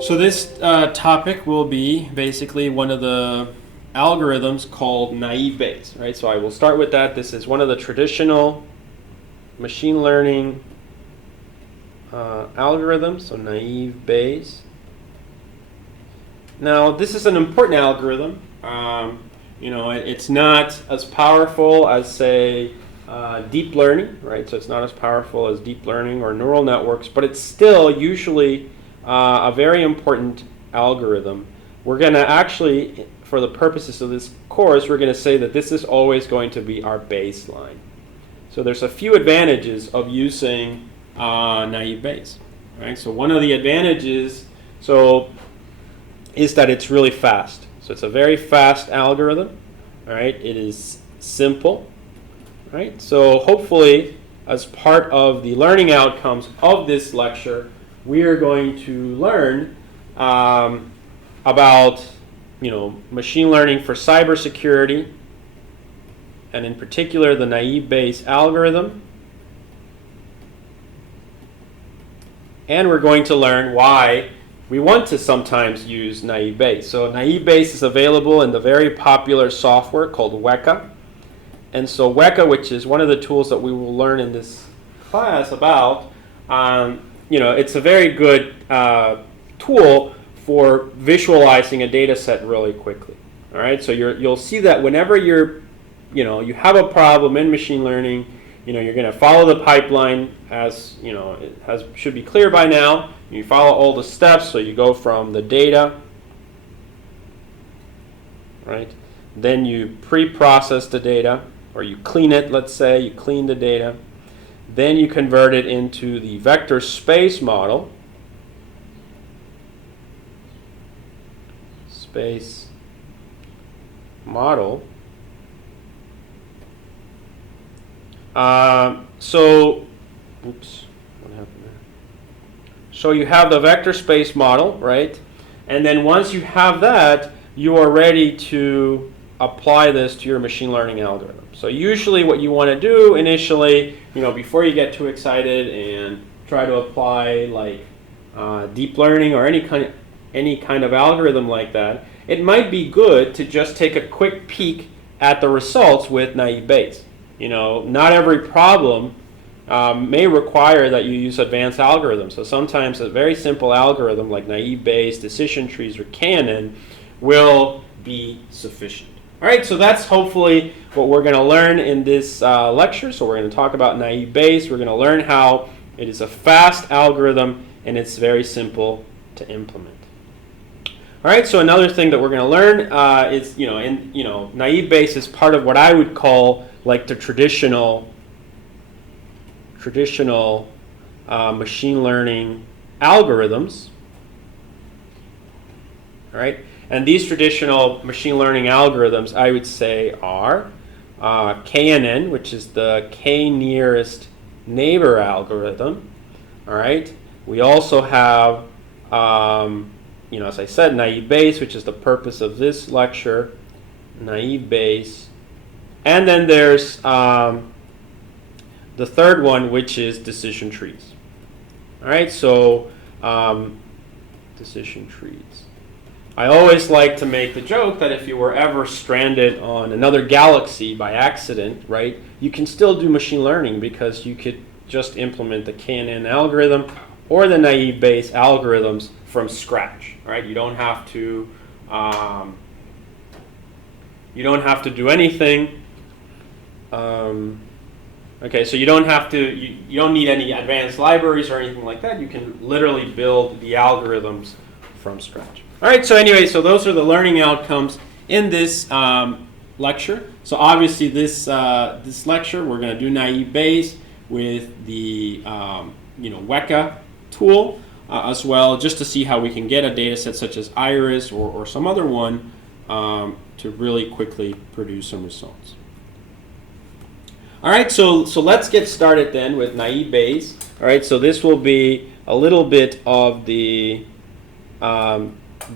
So this topic will be basically one of the algorithms called Naïve Bayes, right? So I will start with that. This is one of the traditional machine learning algorithms, so Naïve Bayes. Now this is an important algorithm. It's not as powerful as, say, deep learning, right? So it's not as powerful as deep learning or neural networks, but it's still usually a very important algorithm. We're going to actually, for the purposes of this course, we're going to say that this is always going to be our baseline. So there's a few advantages of using Naïve Bayes, right? So one of the advantages is that it's really fast. So it's a very fast algorithm, all right? It is simple, right? So hopefully, as part of the learning outcomes of this lecture, we are going to learn about machine learning for cybersecurity, and in particular the Naïve Bayes algorithm. And we're going to learn why we want to sometimes use Naïve Bayes. So Naïve Bayes is available in the very popular software called Weka. And so Weka, which is one of the tools that we will learn in this class about, it's a very good tool for visualizing a data set really quickly. All right, so you'll see that whenever you have a problem in machine learning, you're going to follow the pipeline as it should be clear by now. You follow all the steps, so you go from the data, right? Then you pre-process the data, or you clean it. Let's say you clean the data. Then you convert it into the vector space model. Space model. Oops, what happened there? So you have the vector space model, right? And then once you have that, you are ready to apply this to your machine learning algorithm. So usually what you want to do initially, before you get too excited and try to apply like deep learning or any kind of algorithm like that, it might be good to just take a quick peek at the results with Naïve Bayes. Not every problem may require that you use advanced algorithms. So sometimes a very simple algorithm like Naïve Bayes, decision trees, or Cannon will be sufficient. All right, so that's hopefully what we're going to learn in this lecture. So we're going to talk about Naïve Bayes. We're going to learn how it is a fast algorithm and it's very simple to implement. All right, so another thing that we're going to learn is, Naïve Bayes is part of what I would call like the traditional machine learning algorithms. All right, and these traditional machine learning algorithms, I would say, are KNN, which is the K nearest neighbor algorithm. All right, we also have as I said, Naïve Bayes, which is the purpose of this lecture, Naïve Bayes. And then there's the third one, which is decision trees. All right, so decision trees. I always like to make the joke that if you were ever stranded on another galaxy by accident, right, you can still do machine learning because you could just implement the KNN algorithm or the Naïve Bayes algorithms from scratch, right? You don't have to do anything. Okay, so you don't need any advanced libraries or anything like that. You can literally build the algorithms from scratch. All right, so anyway, so those are the learning outcomes in this lecture. So obviously this lecture, we're going to do Naïve Bayes with the Weka tool as well, just to see how we can get a data set such as Iris or some other one to really quickly produce some results. All right, so let's get started then with Naïve Bayes. All right, so this will be a little bit of the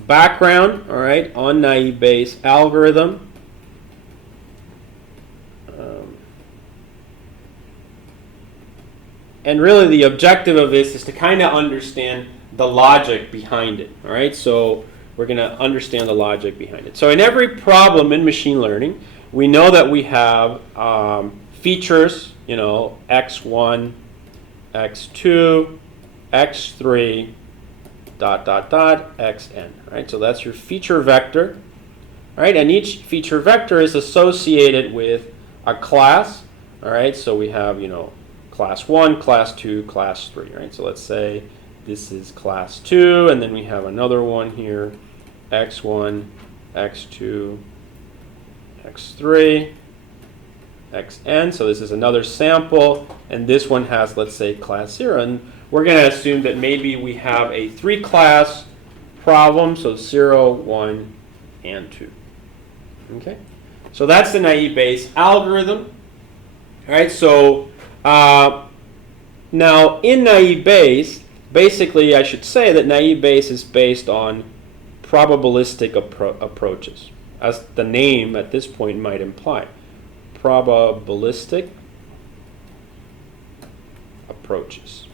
background, all right, on Naïve Bayes algorithm. And really the objective of this is to kind of understand the logic behind it. All right, so we're going to understand the logic behind it. So in every problem in machine learning, we know that we have features, you know, x1, x2, x3, dot, dot, dot, xn. Right, so that's your feature vector. All right, and each feature vector is associated with a class. All right, so we have, you know, class 1, class 2, class 3. Right, so let's say this is class 2, and then we have another one here, x1, x2, x3, xn. So this is another sample, and this one has, let's say, class 0. And we're going to assume that maybe we have a 3-class problem, so 0, 1, and 2. Okay, so that's the naive Bayes algorithm. All right, so now in naive Bayes, basically I should say that naive Bayes is based on probabilistic approaches, as the name at this point might imply. Probabilistic approaches.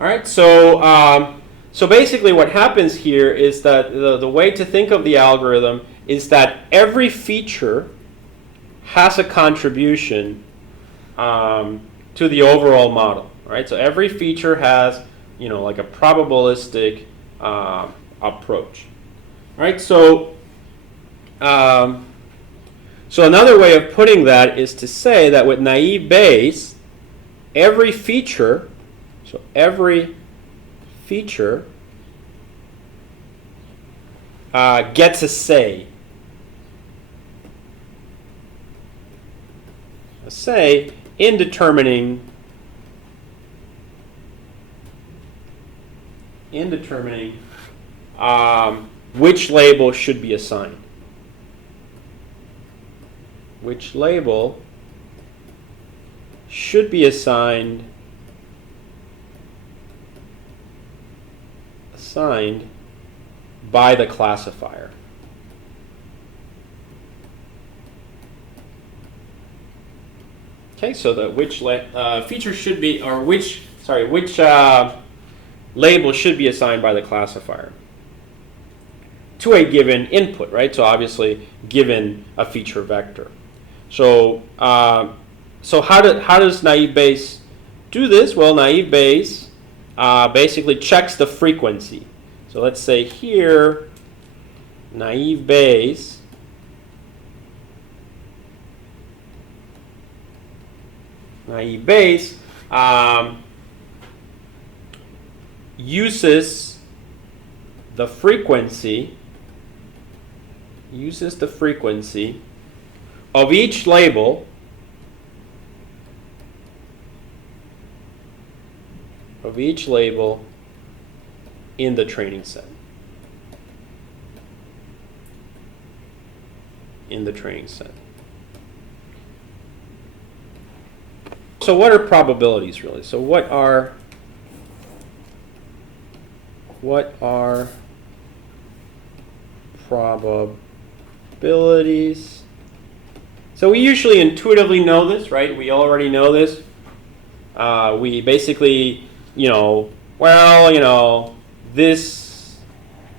All right, so basically what happens here is that the way to think of the algorithm is that every feature has a contribution to the overall model, right? So every feature has, you know, like a probabilistic approach, right? So another way of putting that is to say that with naive Bayes, every feature gets a say. A say in determining which label should be assigned. Which label should be assigned by the classifier. Okay, so the which feature should be, or which label should be assigned by the classifier to a given input, right? So obviously, given a feature vector. So how does naive Bayes do this? Well, naive Bayes basically checks the frequency. So let's say here, naive Bayes uses the frequency of each label in the training set. So what are probabilities really? So what are probabilities? So we usually intuitively know this, right? We already know this. We basically, this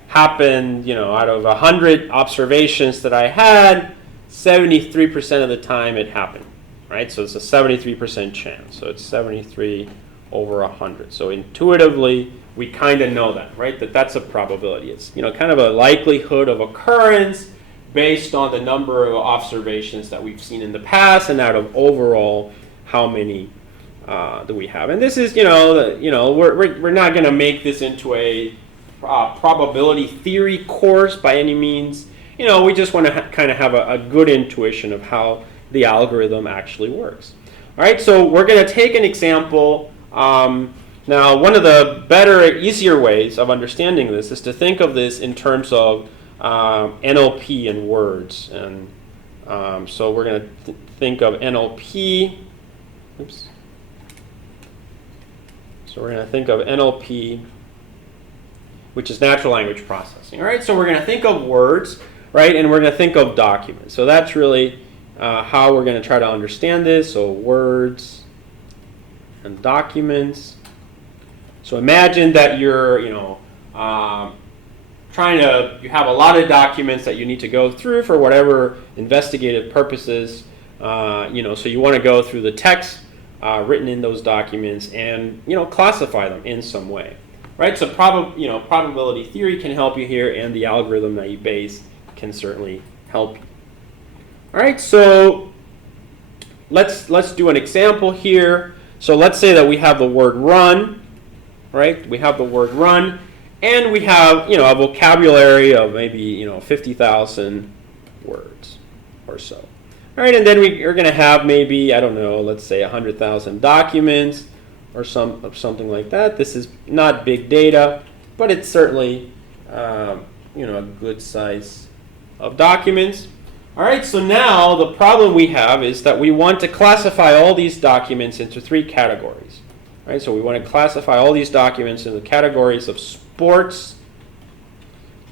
happened, out of 100 observations that I had, 73% of the time it happened, right? So it's a 73% chance. So it's 73 over 100. So intuitively, we kind of know that, right? That's a probability. It's, kind of a likelihood of occurrence based on the number of observations that we've seen in the past and out of overall how many that we have. And this is, we're not going to make this into a probability theory course by any means. We just want to kind of have a good intuition of how the algorithm actually works. All right, so we're going to take an example. Now, one of the better, easier ways of understanding this is to think of this in terms of NLP in words. And so we're going to think of NLP. Oops. So we're going to think of NLP, which is natural language processing. All right, so we're going to think of words right? And we're going to think of documents. So that's really how we're going to try to understand this. So words and documents. So imagine that you're, you have a lot of documents that you need to go through for whatever investigative purposes. So you want to go through the text written in those documents and, classify them in some way, right? So probability theory can help you here, and the algorithm Naïve Bayes can certainly help you. All right, so let's do an example here. So let's say that we have the word run, right? We have the word run, and we have, a vocabulary of maybe, 50,000 words or so. All right, and then we are going to have maybe, I don't know, let's say 100,000 documents or something like that. This is not big data, but it's certainly, a good size of documents. All right, so now the problem we have is that we want to classify all these documents into 3 categories. Right, so we want to classify all these documents into categories of sports,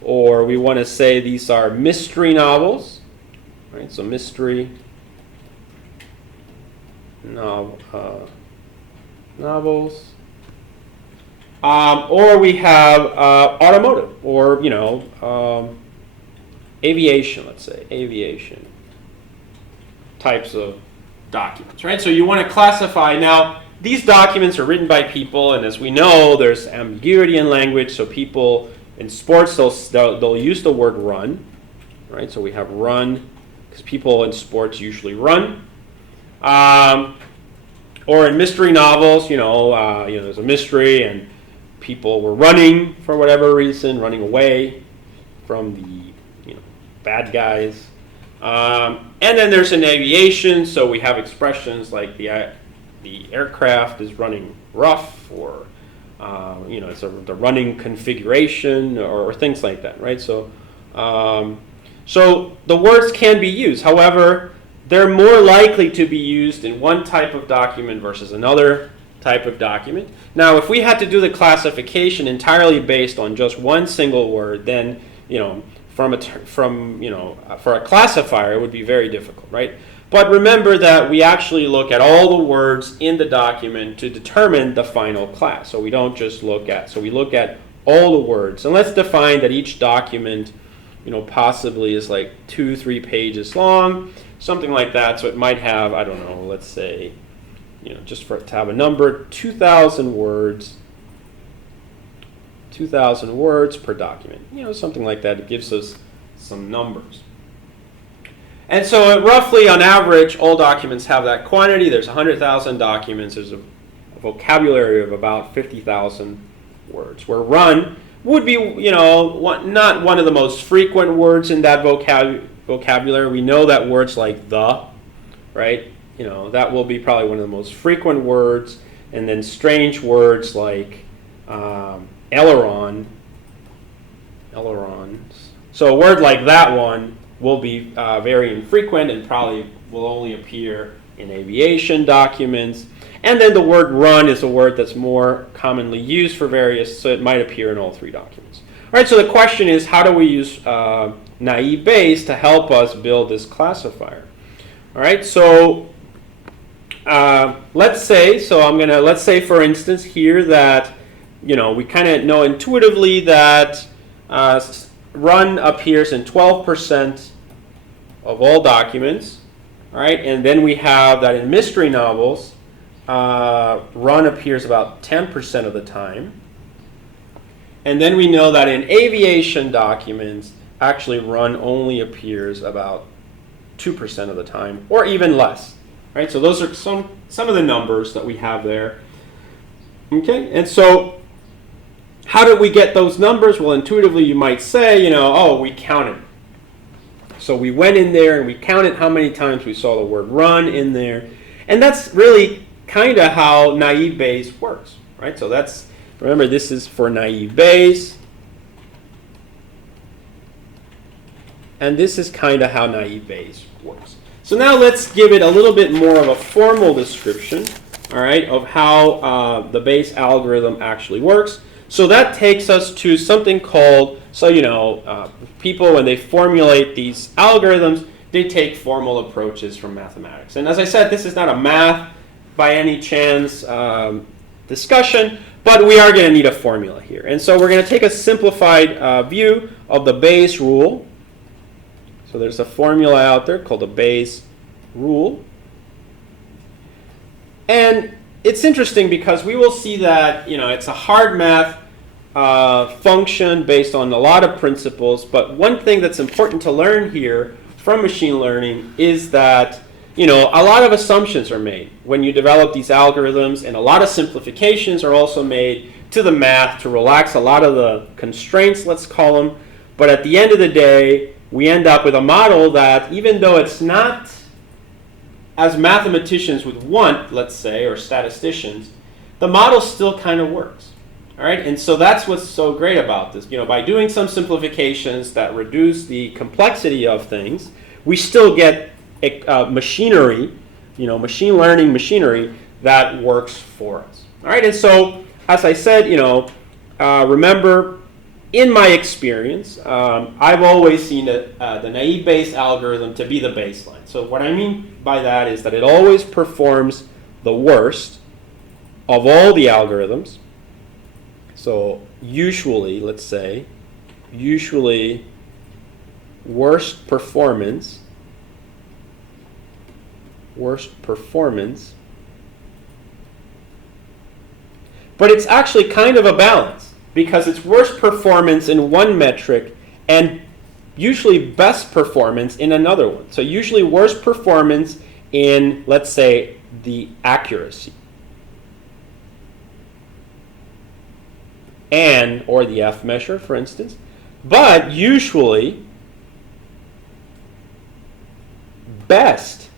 or we want to say these are mystery novels. Right, so mystery novels. Or we have automotive, or aviation. Let's say aviation types of documents. Right, so you want to classify now. These documents are written by people, and as we know, there's ambiguity in language. So people in sports, they'll use the word run, right? So we have run because people in sports usually run. Or in mystery novels, there's a mystery and people were running for whatever reason, running away from the bad guys. And then there's an aviation, so we have expressions like the aircraft is running rough, or it's the running configuration, or things like that, right? So the words can be used. However, they're more likely to be used in one type of document versus another type of document. Now, if we had to do the classification entirely based on just one single word, then for a classifier, it would be very difficult, right? But remember that we actually look at all the words in the document to determine the final class. So we don't just look at, we look at all the words. And let's define that each document, possibly is like 2-3 pages long, something like that. So it might have, I don't know, let's say, just for it to have a number, 2,000 words. 2,000 words per document, something like that. It gives us some numbers. And so roughly on average, all documents have that quantity. There's 100,000 documents. There's a vocabulary of about 50,000 words, where run would be, not one of the most frequent words in that vocabulary. We know that words like the, right, that will be probably one of the most frequent words. And then strange words like ailerons. So a word like that one will be very infrequent and probably will only appear in aviation documents. And then the word run is a word that's more commonly used for various, so it might appear in all 3 documents. All right, so the question is, how do we use Naïve Bayes to help us build this classifier? All right, so let's say for instance here that, we kind of know intuitively that run appears in 12% of all documents, all right? And then we have that in mystery novels, run appears about 10% of the time. And then we know that in aviation documents, actually run only appears about 2% of the time, or even less, right? So those are some of the numbers that we have there. Okay, and so how did we get those numbers? Well, intuitively you might say, we counted. So we went in there and we counted how many times we saw the word run in there. And that's really kind of how Naïve Bayes works, right? So remember, this is for Naïve Bayes. And this is kind of how Naïve Bayes works. So now let's give it a little bit more of a formal description, all right, of how the Bayes algorithm actually works. So that takes us to something called, so people when they formulate these algorithms, they take formal approaches from mathematics. And as I said, this is not a math by any chance discussion, but we are going to need a formula here. And so we're going to take a simplified view of the Bayes rule. So there's a formula out there called the Bayes rule. And it's interesting because we will see that it's a hard math function based on a lot of principles. But one thing that's important to learn here from machine learning is that a lot of assumptions are made when you develop these algorithms, and a lot of simplifications are also made to the math to relax a lot of the constraints, let's call them. But at the end of the day, we end up with a model that, even though it's not as mathematicians would want, let's say, or statisticians, the model still kind of works. All right, and so that's what's so great about this. By doing some simplifications that reduce the complexity of things, we still get machinery, machine learning machinery that works for us. All right, and so as I said, remember, in my experience, I've always seen the Naïve Bayes algorithm to be the baseline. So what I mean by that is that it always performs the worst of all the algorithms. So usually, let's say, worst performance, but it's actually kind of a balance, because it's worst performance in one metric and usually best performance in another one. So usually worst performance in, let's say, the accuracy or the F measure, for instance, but usually best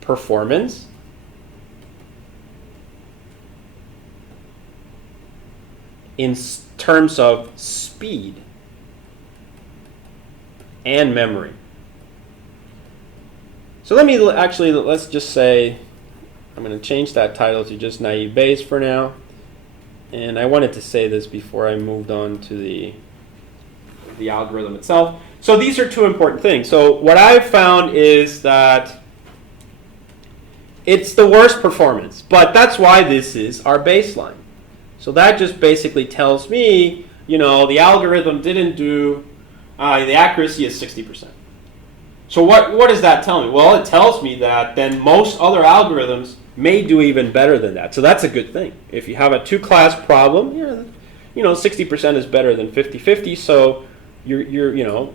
performance in terms of speed and memory. So let's just say, I'm going to change that title to just Naïve Bayes for now. And I wanted to say this before I moved on to the algorithm itself. So these are two important things. So what I've found is that it's the worst performance, but that's why this is our baseline. So that just basically tells me, the algorithm didn't do, the accuracy is 60%. So what does that tell me? Well, it tells me that then most other algorithms may do even better than that. So that's a good thing. If you have a two-class problem, 60% is better than 50-50. So you're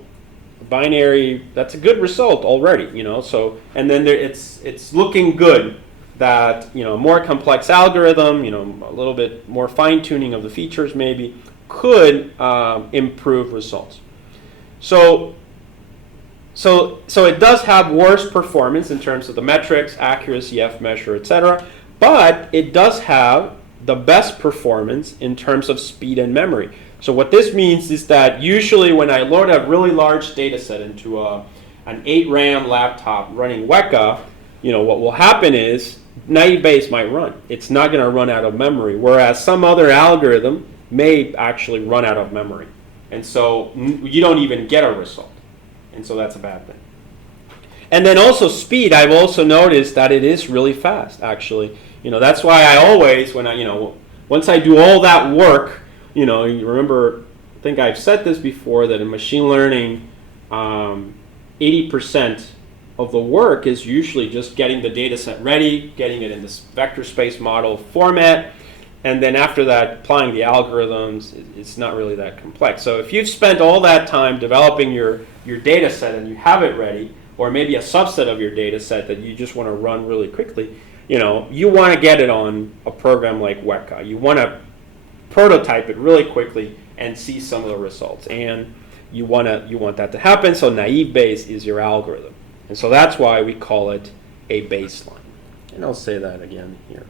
binary, that's a good result already, So, and then it's looking good that, more complex algorithm, a little bit more fine-tuning of the features maybe could improve results. So it does have worse performance in terms of the metrics, accuracy, F measure, etc. But it does have the best performance in terms of speed and memory. So what this means is that usually when I load a really large data set into an 8 RAM laptop running Weka, what will happen is Naïve Bayes might run. It's not going to run out of memory, whereas some other algorithm may actually run out of memory. And so you don't even get a result. And so that's a bad thing. And then also speed, I've also noticed that it is really fast, actually. That's why I always, once I do all that work, you remember, I think I've said this before, that in machine learning, 80% of the work is usually just getting the data set ready, getting it in this vector space model format, and then after that, applying the algorithms. It's not really that complex. So if you've spent all that time developing your data set and you have it ready, or maybe a subset of your data set that you just want to run really quickly, you want to get it on a program like Weka. You want to prototype it really quickly and see some of the results. And you want that to happen, so Naïve Bayes is your algorithm. And so that's why we call it a baseline. And I'll say that again here.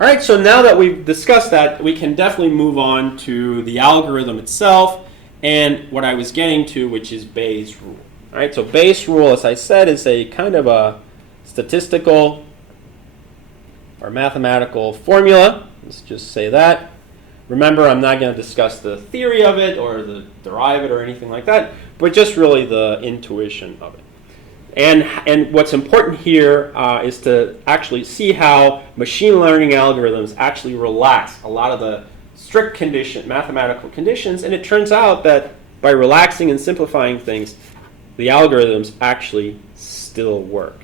All right, so now that we've discussed that, we can definitely move on to the algorithm itself and what I was getting to, which is Bayes' rule. All right, so Bayes' rule, as I said, is a kind of a statistical or mathematical formula Let's just say that. Remember, I'm not going to discuss the theory of it or derive it or anything like that, but just really the intuition of it. And what's important here is to actually see how machine learning algorithms actually relax a lot of the strict mathematical conditions, and it turns out that by relaxing and simplifying things, the algorithms actually still work.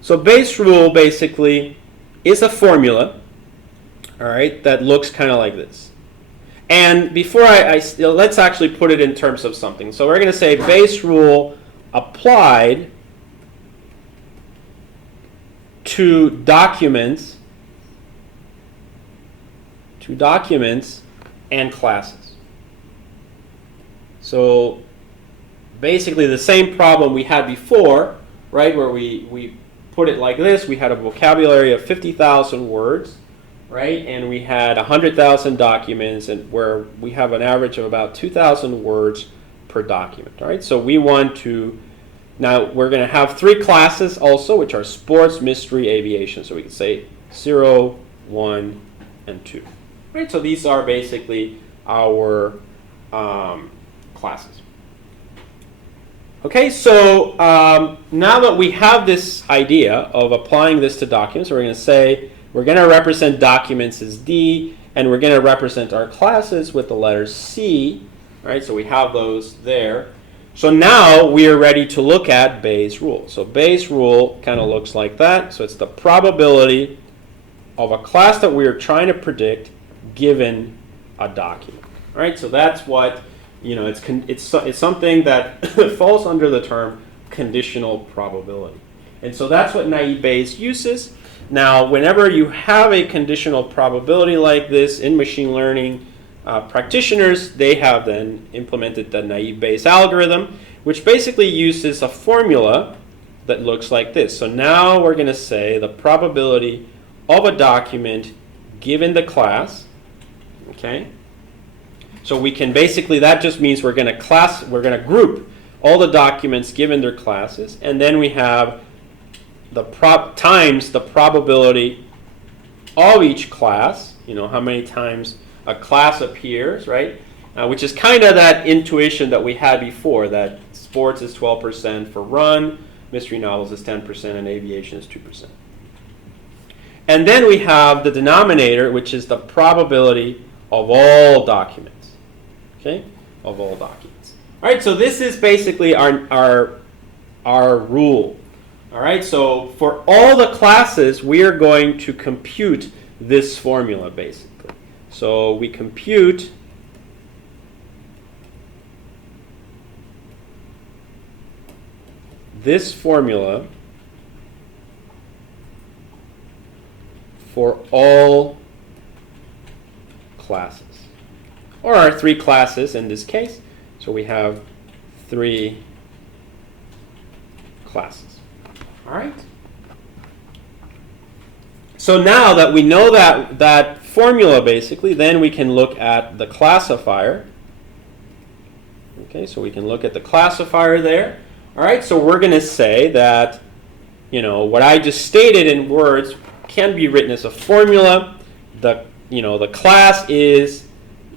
So Bayes' rule basically is a formula, all right, that looks kind of like this. And before let's actually put it in terms of something. So we're going to say Bayes' rule applied to documents and classes. So basically the same problem we had before, right, where we put it like this. We had a vocabulary of 50,000 words, right, and we had 100,000 documents, and where we have an average of about 2,000 words per document. All right, so we want to, now we're going to have 3 classes also, which are sports, mystery, aviation. So we can say 0, 1, and 2. Right, so these are basically our classes. Okay, so now that we have this idea of applying this to documents, we're going to say we're going to represent documents as D, and we're going to represent our classes with the letter C. Right, so we have those there. So now we are ready to look at Bayes' rule. So Bayes' rule kind of looks like that. So it's the probability of a class that we are trying to predict given a document. All right, so that's what, it's something that falls under the term conditional probability. And so that's what Naïve Bayes uses. Now, whenever you have a conditional probability like this in machine learning, practitioners, they have then implemented the Naïve Bayes algorithm, which basically uses a formula that looks like this. So now we're going to say the probability of a document given the class. Okay. So we can basically, that just means we're going to group all the documents given their classes, and then we have the times the probability of each class, how many times a class appears, right? Which is kind of that intuition that we had before, that sports is 12% for run, mystery novels is 10%, and aviation is 2%. And then we have the denominator, which is the probability of all documents. Okay, of all documents. All right, so this is basically our rule. All right, so for all the classes, we are going to compute this formula basically. So we compute this formula for all classes, or our 3 classes in this case. So we have 3 classes. All right. So now that we know that formula basically, then we can look at the classifier. Okay, so we can look at the classifier there. All right, so we're going to say that, what I just stated in words can be written as a formula. The class is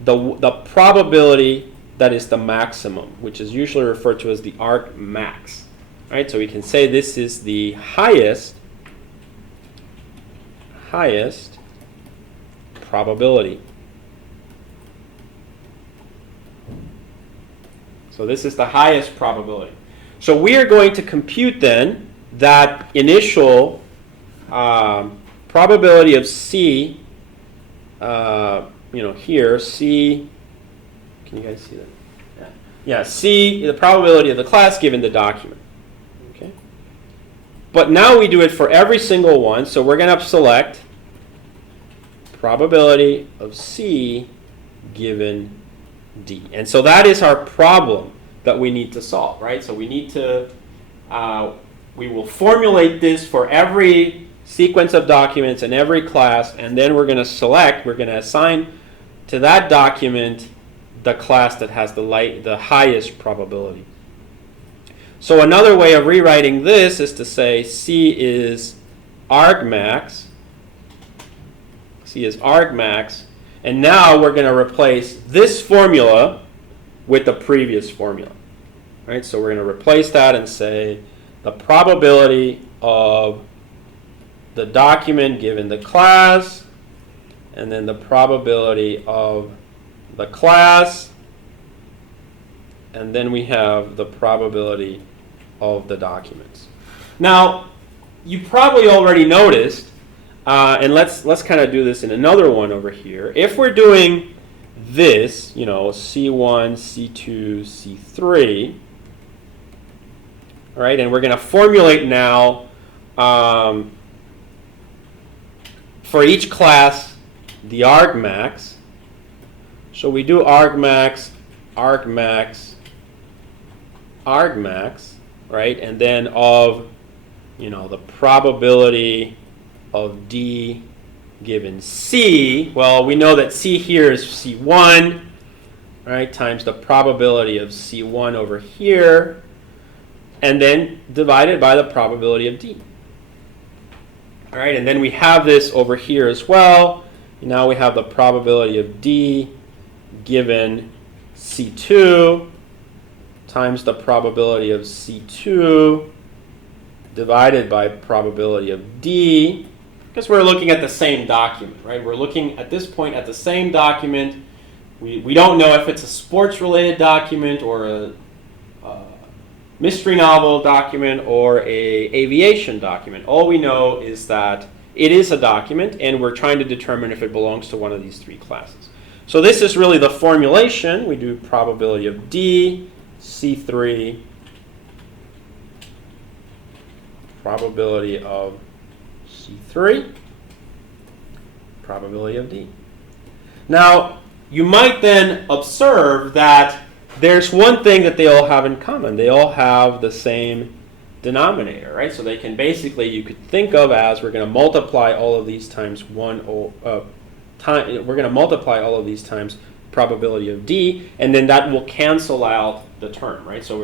the probability that is the maximum, which is usually referred to as the arg max. Right, so we can say this is the highest probability. So this is the highest probability. So we are going to compute then that initial probability of C, here, C, can you guys see that? Yeah, C, the probability of the class given the document. Okay. But now we do it for every single one, so we're going to select probability of C given D. And so that is our problem that we need to solve, right? So we need to, we will formulate this for every sequence of documents in every class, and then we're going to assign to that document the class that has the highest probability. So another way of rewriting this is to say C is argmax C is argmax. And now we're going to replace this formula with the previous formula. Right? So we're going to replace that and say the probability of the document given the class, and then the probability of the class, and then we have the probability of the documents. Now, you probably already noticed, and let's kind of do this in another one over here. If we're doing this, you know, C1, C2, C3, all right, and we're going to formulate now for each class the argmax. So we do argmax, argmax, argmax, right? And then of, you know, the probability of D given C. Well, we know that C here is C1, right, times the probability of C1 over here, and then divided by the probability of D. All right, and then we have this over here as well. Now we have the probability of D given C2 times the probability of C2 divided by probability of D, because we're looking at the same document, right? We're looking at this point at the same document. We don't know if it's a sports-related document or a mystery novel document or a aviation document. All we know is that it is a document, and we're trying to determine if it belongs to one of these three classes. So this is really the formulation. We do probability of D, C3, probability of C3, probability of D. Now, you might then observe that there's one thing that they all have in common. They all have the same denominator, right? So they can basically, you could think of as we're going to multiply all of these times we're going to multiply all of these times probability of D, and then that will cancel out the term, right? So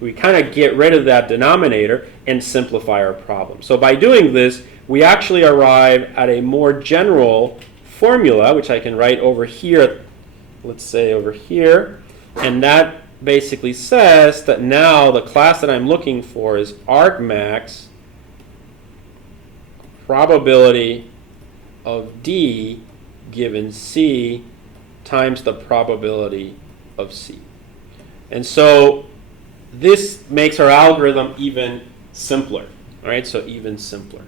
we kind of get rid of that denominator and simplify our problem. So by doing this, we actually arrive at a more general formula, which I can write over here, let's say over here, and that basically says that now the class that I'm looking for is argmax probability of D given C times the probability of C. And so this makes our algorithm even simpler, all right? So even simpler.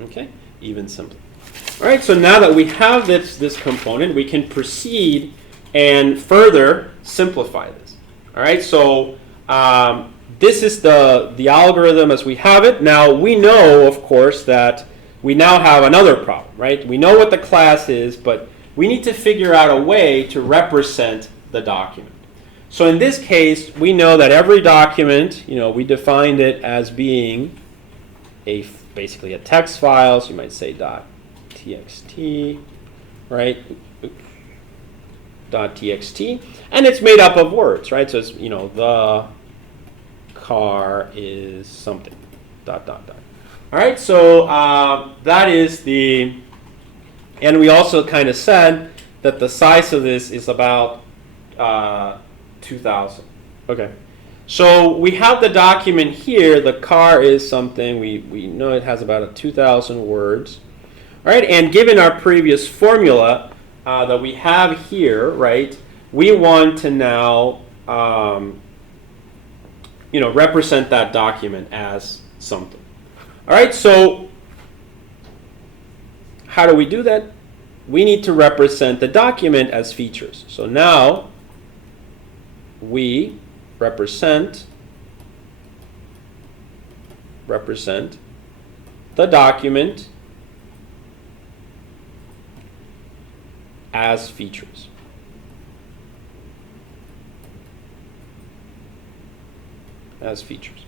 Okay, even simpler. All right, so now that we have this component, we can proceed and further simplify this. All right, so this is the algorithm as we have it. Now, we know, of course, that we now have another problem, right? We know what the class is, but we need to figure out a way to represent the document. So in this case, we know that every document, you know, we defined it as being basically a text file, so you might say .txt, right? .txt, and it's made up of words, right? So it's, you know, the car is something, ... All right, so that is the, and we also kind of said that the size of this is about 2,000. Okay, so we have the document here. The car is something. We know it has about 2,000 words. All right, and given our previous formula that we have here, right, we want to now, you know, represent that document as something. All right, so how do we do that? We need to represent the document as features. So now we represent the document as features. As features.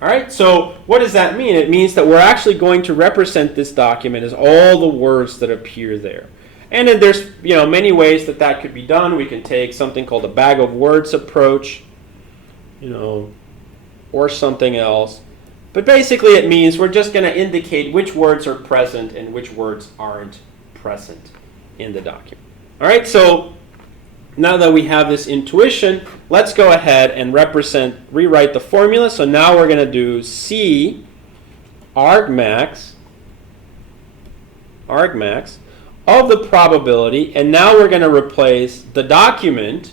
All right, so what does that mean? It means that we're actually going to represent this document as all the words that appear there. And then there's, you know, many ways that that could be done. We can take something called a bag of words approach, you know, or something else. But basically it means we're just going to indicate which words are present and which words aren't present in the document. All right, so now that we have this intuition, let's go ahead and rewrite the formula. So now we're going to do C argmax of the probability, and now we're going to replace the document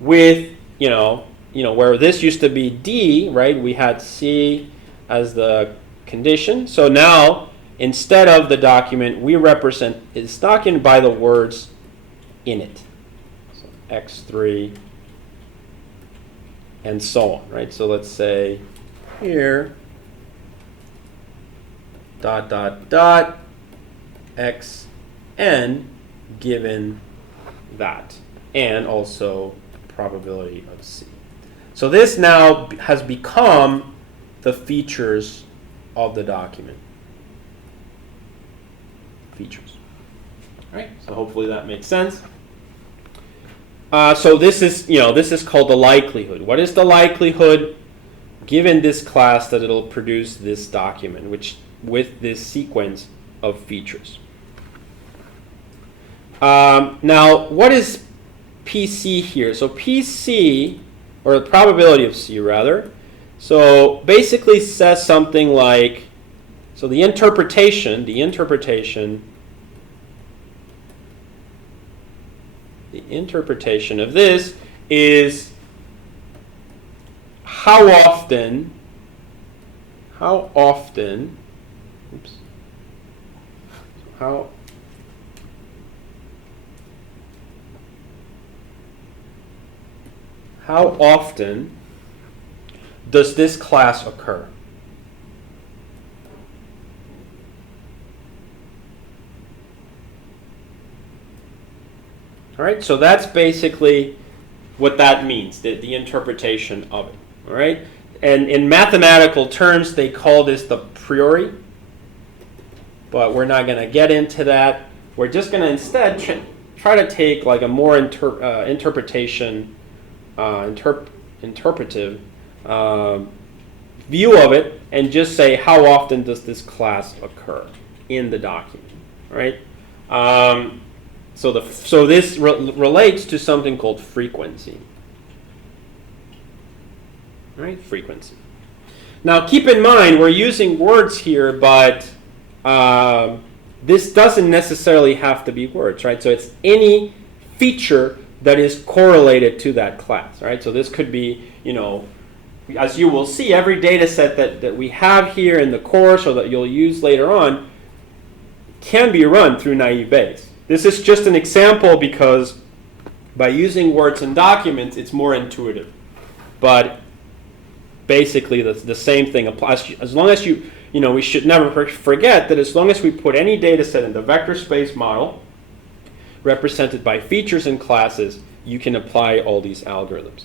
with, where this used to be D, right? We had C as the condition. So now, instead of the document, we represent its document by the words in it. So X3 and so on, right? So let's say here, ... xn given that, and also probability of C. So this now has become the features of the document. Features. All right, so hopefully that makes sense. So this is called the likelihood. What is the likelihood given this class that it'll produce this document, which with this sequence of features? Now, what is PC here? So PC, or the probability of C rather, so basically says something like, so the interpretation of this is how often does this class occur? All right, so that's basically what that means, the interpretation of it. All right, and in mathematical terms, they call this the priori, but we're not going to get into that. We're just going to instead try to take like a more interpretive view of it, and just say how often does this class occur in the document, right? So this relates to something called frequency, right? Frequency. Now keep in mind we're using words here, but this doesn't necessarily have to be words, right? So it's any feature that is correlated to that class, right? So this could be, as you will see, every data set that we have here in the course or that you'll use later on can be run through Naïve Bayes. This is just an example because by using words and documents, it's more intuitive. But basically, the same thing applies. As long as we should never forget that as long as we put any data set in the vector space model represented by features and classes, you can apply all these algorithms.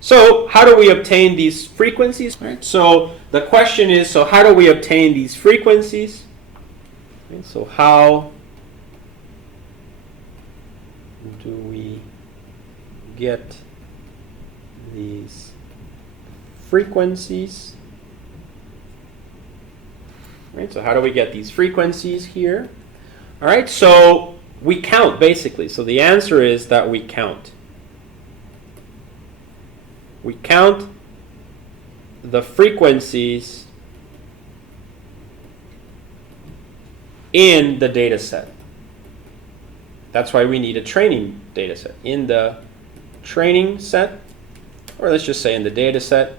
So how do we obtain these frequencies? Right. So the question is, so how do we obtain these frequencies? Okay, so how do we get these frequencies? Right, so how do we get these frequencies here? All right, so we count basically. So the answer is that we count. We count the frequencies in the data set. That's why we need a training data set. In the training set, or let's just say in the data set,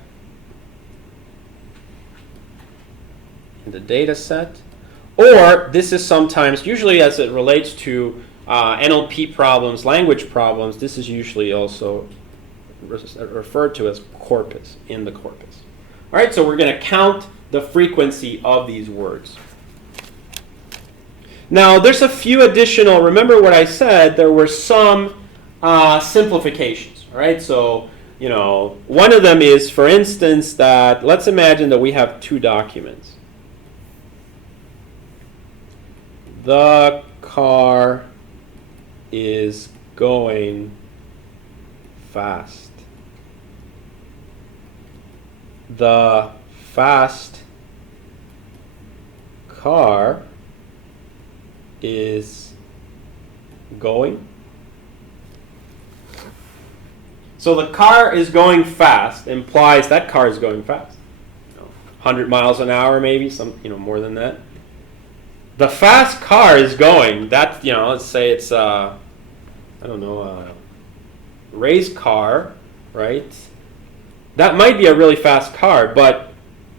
or this is sometimes, usually as it relates to NLP problems, language problems, this is usually also referred to as corpus, in the corpus. All right, so we're going to count the frequency of these words. Now, there's a few additional, remember what I said, there were some simplifications, all right? So, one of them is, for instance, that let's imagine that we have two documents. The car is going fast. The fast car is going. So the car is going fast implies that car is going fast. 100 miles an hour, maybe, more than that. The fast car is going, that, let's say it's, a race car, right? That might be a really fast car, but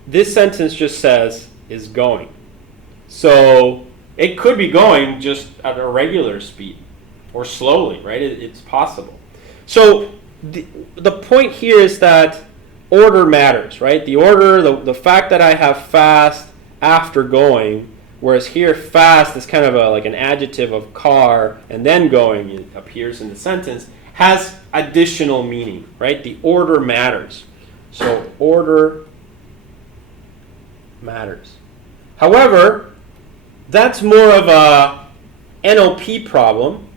this sentence just says is going. So it could be going just at a regular speed or slowly, right? It's possible. So the point here is that order matters, right? The order, the fact that I have fast after going, whereas here fast is kind of like an adjective of car and then going, it appears in the sentence, has additional meaning, right? The order matters. So order matters. However, that's more of a NLP problem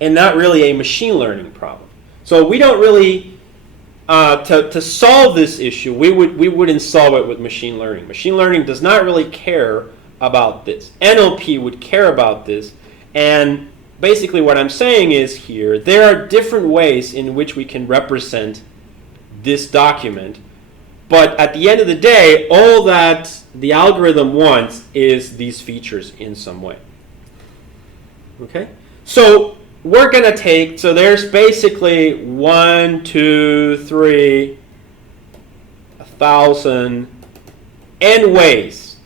and not really a machine learning problem. So we don't really, to solve this issue, we wouldn't solve it with machine learning. Machine learning does not really care about this. NLP would care about this. And basically what I'm saying is here, there are different ways in which we can represent this document. But at the end of the day, all that the algorithm wants is these features in some way. Okay? So we're going to take, so there's basically 1, 2, 3, 1,000 n ways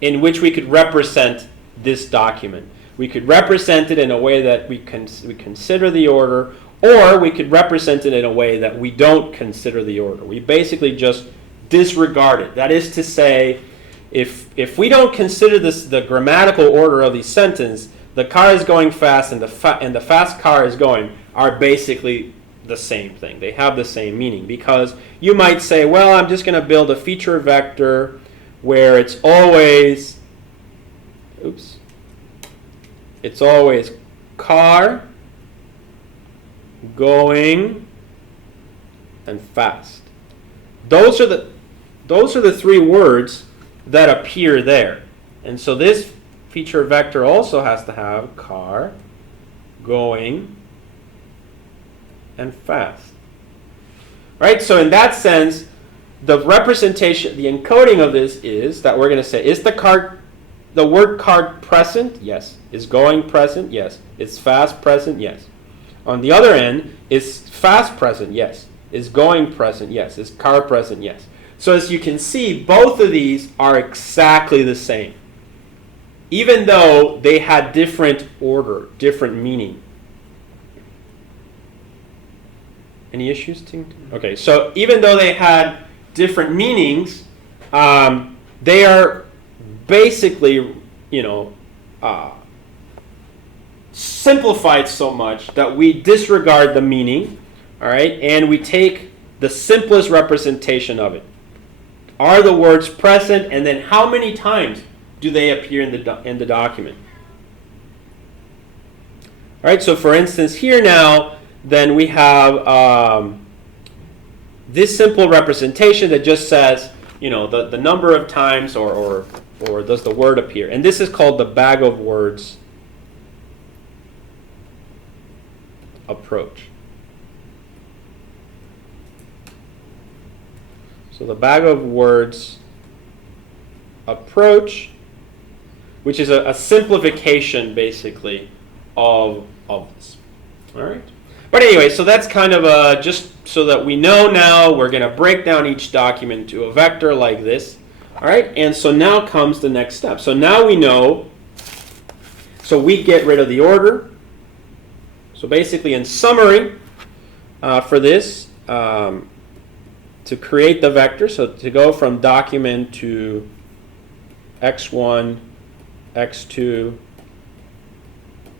in which we could represent this document. We could represent it in a way that we consider the order, or we could represent it in a way that we don't consider the order. We basically just disregard it. That is to say, if we don't consider the grammatical order of the sentence, the car is going fast and the fast car is going are basically the same thing. They have the same meaning, because you might say, well, I'm just going to build a feature vector where it's always car, going, and fast. Those are the three words that appear there. And so this feature vector also has to have car, going, and fast. Right? So in that sense, the representation, the encoding of this is that we're going to say, is the word car present? Yes. Is going present? Yes. Is fast present? Yes. On the other end, is fast present? Yes. Is going present? Yes. Is car present? Yes. So as you can see, both of these are exactly the same, even though they had different order, different meaning. Any issues, Ting? Okay, so even though they had different meanings, they are basically, simplified so much that we disregard the meaning, all right, and we take the simplest representation of it. Are the words present, and then how many times do they appear in the document? All right, so for instance, here now, then we have this simple representation that just says, the number of times or does the word appear. And this is called the bag of words approach. So the bag of words approach, which is a simplification basically of this. All right. But anyway, so that's kind of just so that we know now, we're going to break down each document to a vector like this. All right. And so now comes the next step. So now we know, so we get rid of the order. So basically, in summary, for this, to create the vector, so to go from document to x1, x2,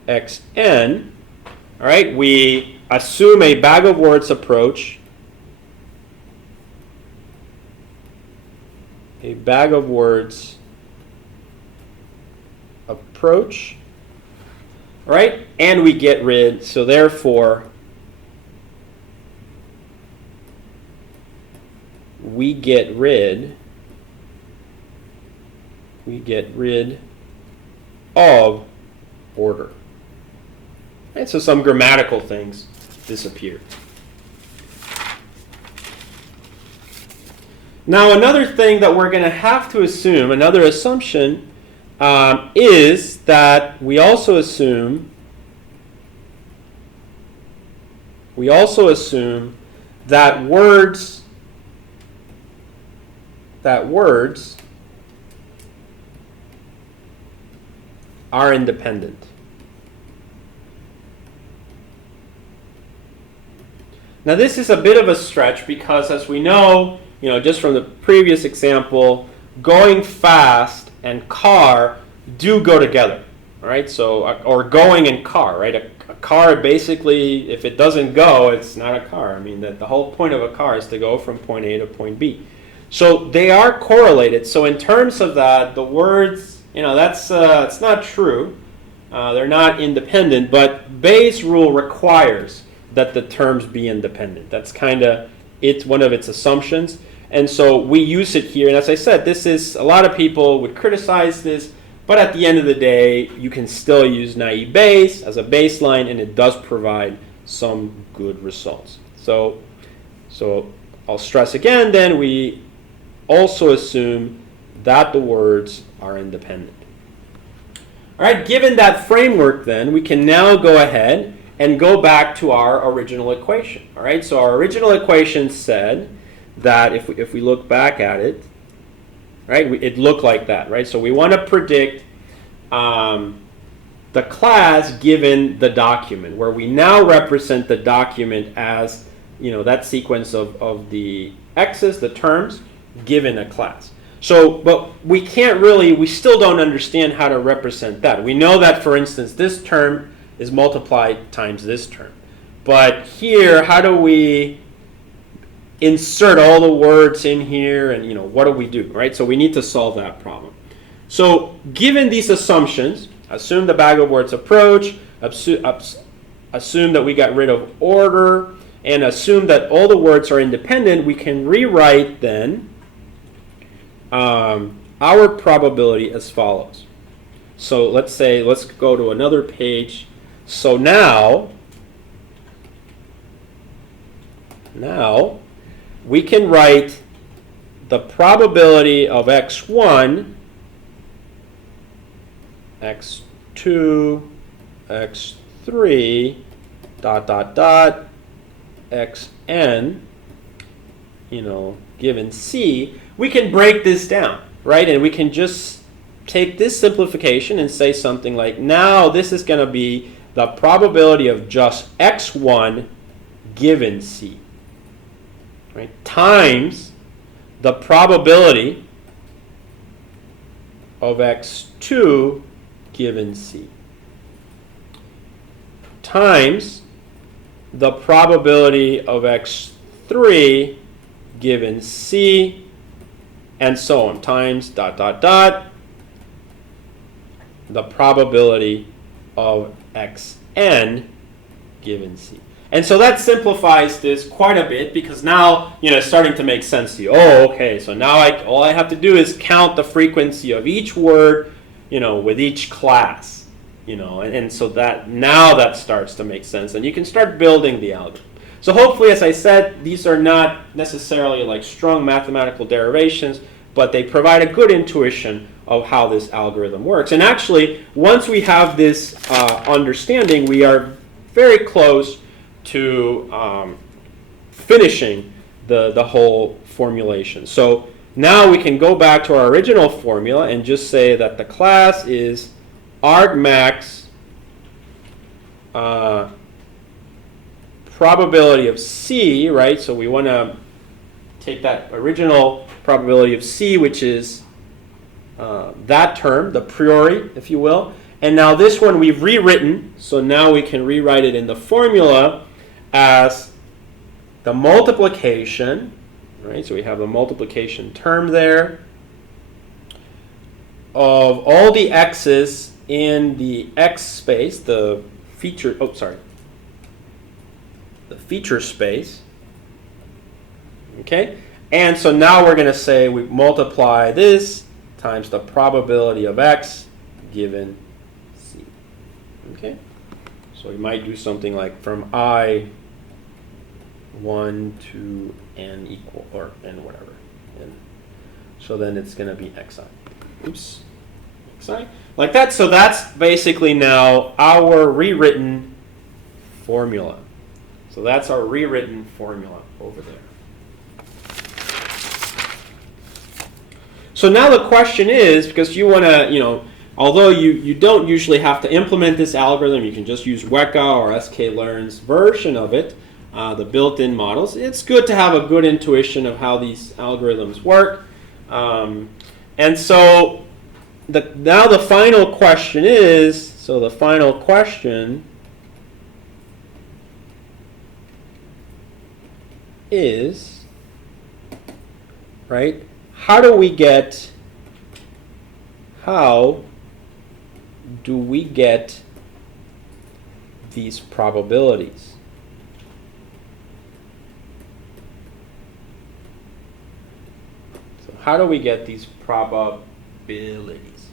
xn, all right, we assume a bag of words approach, right? And we get rid, so therefore, we get rid of order. And so some grammatical things disappear. Now another thing that we're going to have to assume, another assumption, is that we also assume that words are independent. Now this is a bit of a stretch because, as we know, just from the previous example, going fast and car do go together, all right? So, or going and car, right? A car basically, if it doesn't go, it's not a car. I mean, the whole point of a car is to go from point A to point B. So they are correlated. So in terms of that, the words, that's it's not true. They're not independent, but Bayes' rule requires that the terms be independent. That's kind of one of its assumptions. And so we use it here. And as I said, this is, a lot of people would criticize this, but at the end of the day, you can still use Naïve Bayes as a baseline, and it does provide some good results. So I'll stress again, then we also assume that the words are independent. All right, given that framework, then, we can now go ahead and go back to our original equation. All right, so our original equation said that if we look back at it, right, it looked like that, right? So we want to predict the class given the document, where we now represent the document as, that sequence of the x's, the terms, given a class. So, but we still don't understand how to represent that. We know that, for instance, this term is multiplied times this term. But here, how do we insert all the words in here, and what do we do, right? So we need to solve that problem. So given these assumptions, assume the bag of words approach, assume that we got rid of order, and assume that all the words are independent, we can rewrite then our probability as follows. So let's go to another page. So now we can write the probability of x1, x2, x3, ... xn, given c. We can break this down, right? And we can just take this simplification and say something like, now this is going to be the probability of just x1 given c, right, times the probability of x2 given c, times the probability of x3 given c, and so on, times ... the probability of xn given c. And so that simplifies this quite a bit, because now it's starting to make sense to you. Oh, okay, so now all I have to do is count the frequency of each word, with each class, and so that starts to make sense, and you can start building the algorithm. So hopefully, as I said, these are not necessarily like strong mathematical derivations, but they provide a good intuition of how this algorithm works. And actually, once we have this understanding, we are very close to finishing the whole formulation. So now we can go back to our original formula and just say that the class is argmax probability of c, right? So we want to take that original probability of c, which is that term, the priori, if you will. And now this one we've rewritten, so now we can rewrite it in the formula as the multiplication, right? So we have the multiplication term there of all the x's in the x space, the feature space, okay? And so now we're going to say we multiply this times the probability of x given c. Okay? So we might do something like from I 1 to n equal, or n whatever. And so then it's going to be xi. Oops. Xi. Like that. So that's basically now our rewritten formula. So that's our rewritten formula over there. So now the question is, because you want to, although you don't usually have to implement this algorithm, you can just use Weka or sklearn's version of it, the built-in models. It's good to have a good intuition of how these algorithms work. And so now the final question is, right, how do we get these probabilities? So how do we get these probabilities?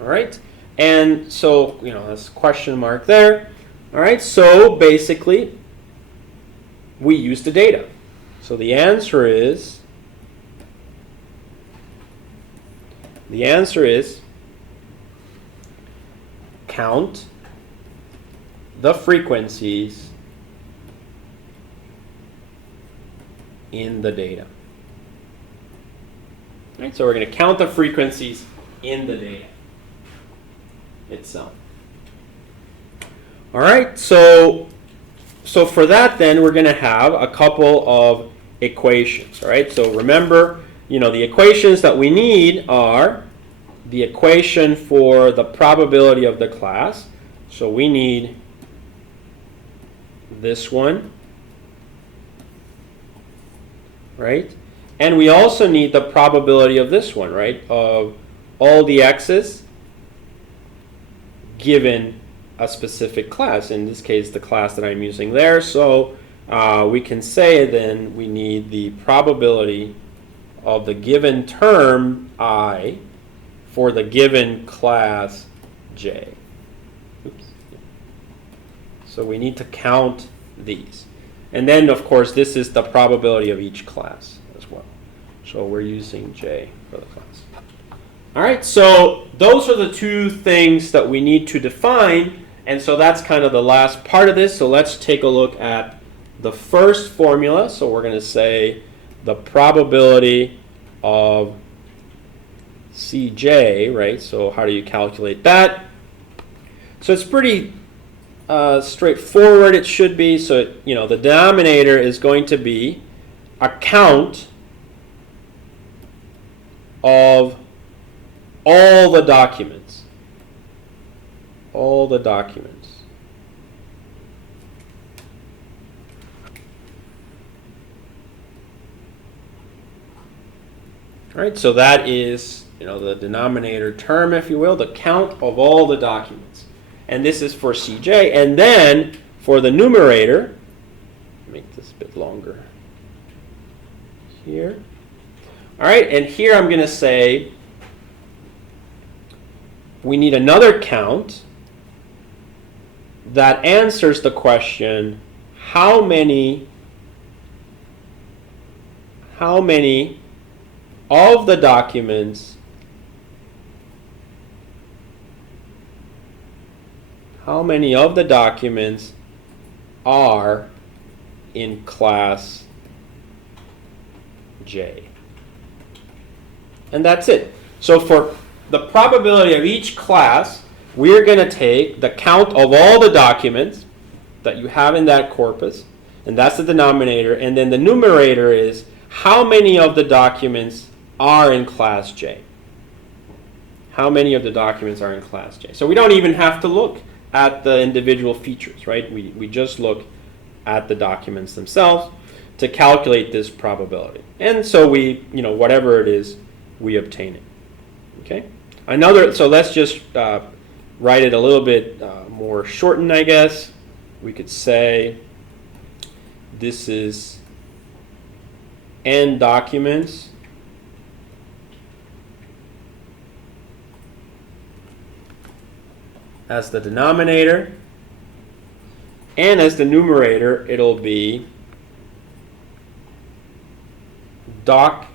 All right, and so, that's a question mark there. All right, so basically, we use the data. So the answer is count the frequencies in the data. All right, so we're going to count the frequencies in the data itself. All right, so for that then we're going to have a couple of equations. All right, so remember, the equations that we need are the equation for the probability of the class. So we need this one, right? And we also need the probability of this one, right? Of all the x's given a specific class. In this case, the class that I'm using there. So we can say then we need the probability of the given term I for the given class J. Oops. So we need to count these. And then, of course, this is the probability of each class as well. So we're using J for the class. All right, so those are the two things that we need to define. And so that's kind of the last part of this. So let's take a look at the first formula. So we're going to say the probability of Cj, right? So how do you calculate that? So it's pretty straightforward, it should be. So, the denominator is going to be a count of all the documents. All the documents. All right, so that is, the denominator term, if you will, the count of all the documents. And this is for Cj. And then for the numerator, make this a bit longer here. All right, and here I'm going to say we need another count that answers the question, how many of the documents are in class J. And that's it. So for the probability of each class, we're going to take the count of all the documents that you have in that corpus, and that's the denominator, and then the numerator is how many of the documents are in class J. How many of the documents are in class J? So we don't even have to look at the individual features, right? We just look at the documents themselves to calculate this probability. And so we, whatever it is, we obtain it. Okay? So let's just write it a little bit more shortened, I guess. We could say this is n documents as the denominator, and as the numerator it'll be docs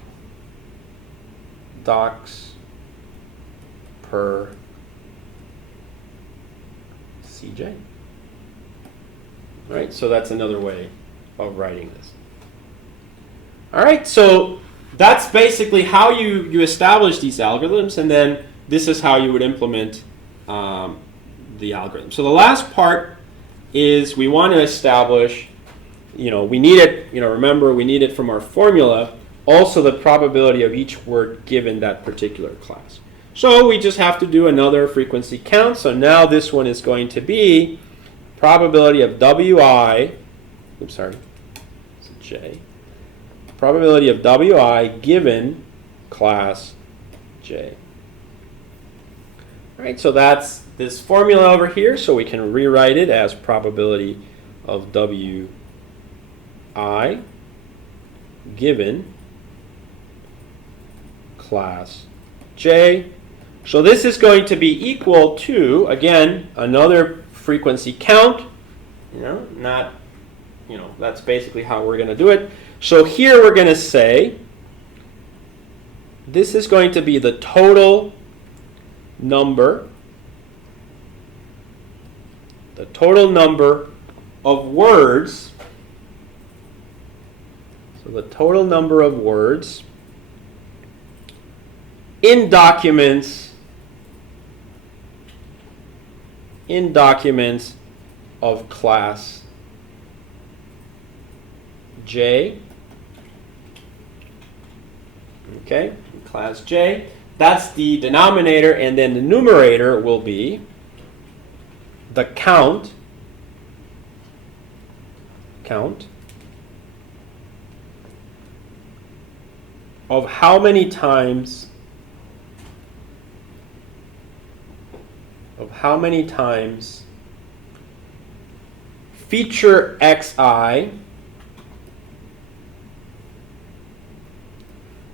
per CJ. Right, so that's another way of writing this. All right, so that's basically how you establish these algorithms, and then this is how you would implement the algorithm. So the last part is we want to establish, we need it, remember we need it from our formula, also the probability of each word given that particular class. So we just have to do another frequency count. So now this one is going to be probability of Wi, oops, sorry, it's a J. Probability of Wi given class J. All right, so that's this formula over here, so we can rewrite it as probability of Wi given class J. So this is going to be equal to, again, another frequency count. That's basically how we're going to do it. So here we're going to say this is going to be the total number of words. So the total number of words in documents of class J. Okay, class J. That's the denominator, and then the numerator will be the count of how many times feature xi,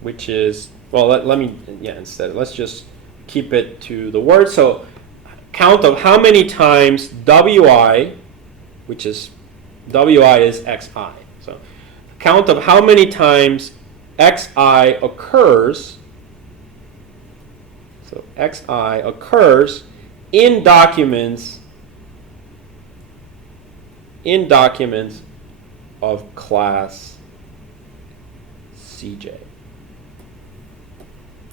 which is, well, let's just keep it to the word. So count of how many times Wi, which is, Wi is xi. So count of how many times xi occurs, so xi occurs in documents of class CJ.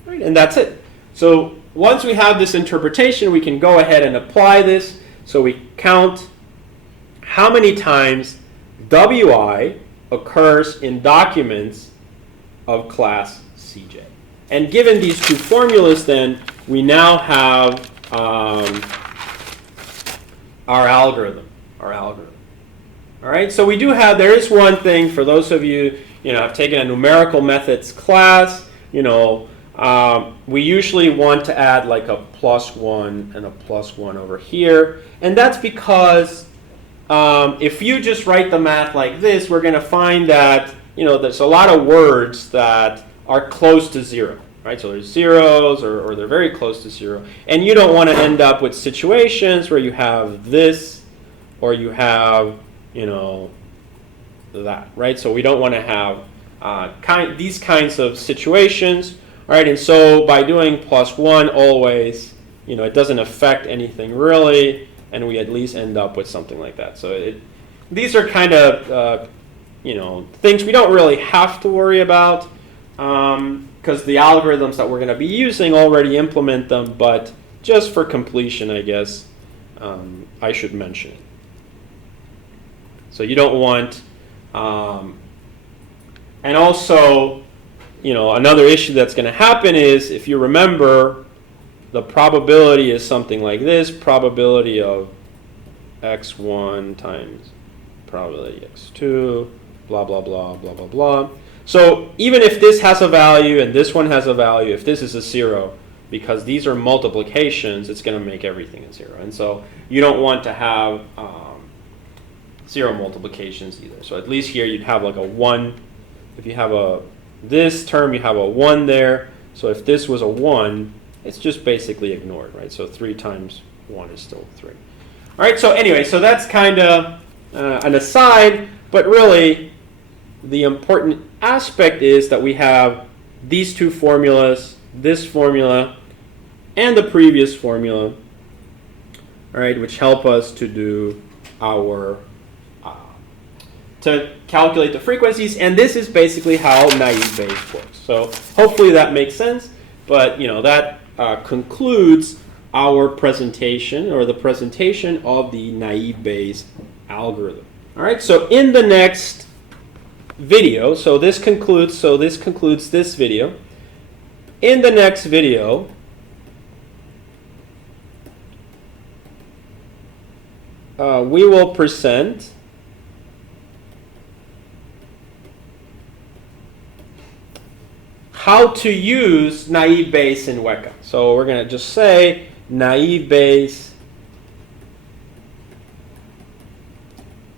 Right, and that's it. So once we have this interpretation, we can go ahead and apply this. So we count how many times Wi occurs in documents of class CJ. And given these two formulas, then we now have our algorithm. All right, so we do have, there is one thing for those of you, have taken a numerical methods class, we usually want to add like a +1 and a +1 over here. And that's because if you just write the math like this, we're going to find that, there's a lot of words that are close to 0. Right? So there's zeros or they're very close to 0. And you don't want to end up with situations where you have this or you have, that. Right? So we don't want to have these kinds of situations. All right, and so by doing +1 always, it doesn't affect anything really, and we at least end up with something like that. So these are kind of, things we don't really have to worry about because the algorithms that we're going to be using already implement them, but just for completion, I guess, I should mention it. So you don't want, and also, another issue that's going to happen is, if you remember, the probability is something like this, probability of x1 times probability x2, blah, blah, blah, blah, blah, blah. So even if this has a value and this one has a value, if this is a 0, because these are multiplications, it's going to make everything a 0. And so you don't want to have zero multiplications either. So at least here you'd have like a 1. If you have this term, you have a 1 there. So if this was a 1, it's just basically ignored, right? So 3 times 1 is still 3. All right, so anyway, so that's kind of an aside, but really the important aspect is that we have these two formulas, this formula, and the previous formula, all right, which help us to do our, to calculate the frequencies, and this is basically how Naïve Bayes works. So hopefully that makes sense, but that concludes our presentation, or the presentation of the Naïve Bayes algorithm. All right, so in the next video, so this concludes this video. In the next video, we will present how to use Naïve Bayes in Weka. So we're going to just say Naïve Bayes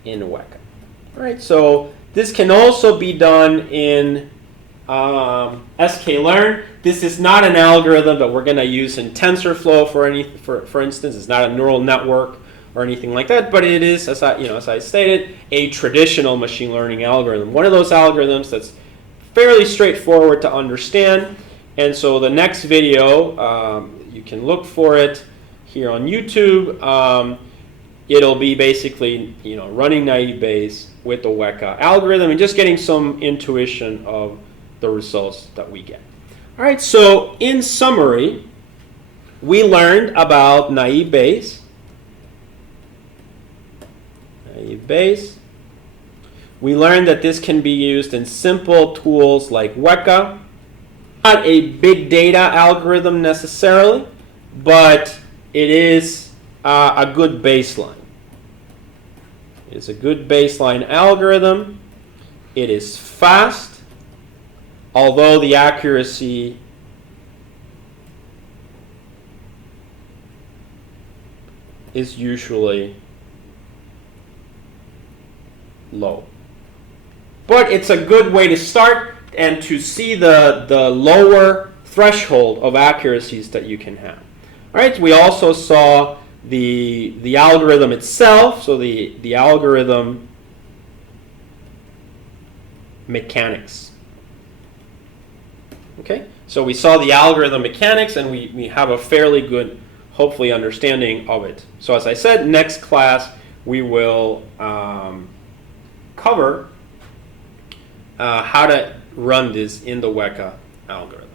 in Weka. All right, so this can also be done in sklearn. This is not an algorithm that we're going to use in TensorFlow for instance. It's not a neural network or anything like that, but it is, as I stated, a traditional machine learning algorithm. One of those algorithms that's fairly straightforward to understand. And so the next video, you can look for it here on YouTube. It'll be basically running Naïve Bayes with the Weka algorithm and just getting some intuition of the results that we get. All right, so in summary, we learned about Naïve Bayes. Naïve Bayes. We learned that this can be used in simple tools like Weka. Not a big data algorithm necessarily, but it is a good baseline. It's a good baseline algorithm. It is fast, although the accuracy is usually low. But it's a good way to start and to see the lower threshold of accuracies that you can have. All right, we also saw the algorithm itself, so the algorithm mechanics. Okay, so we saw the algorithm mechanics, and we have a fairly good, hopefully, understanding of it. So as I said, next class we will cover how to run this in the Weka algorithm.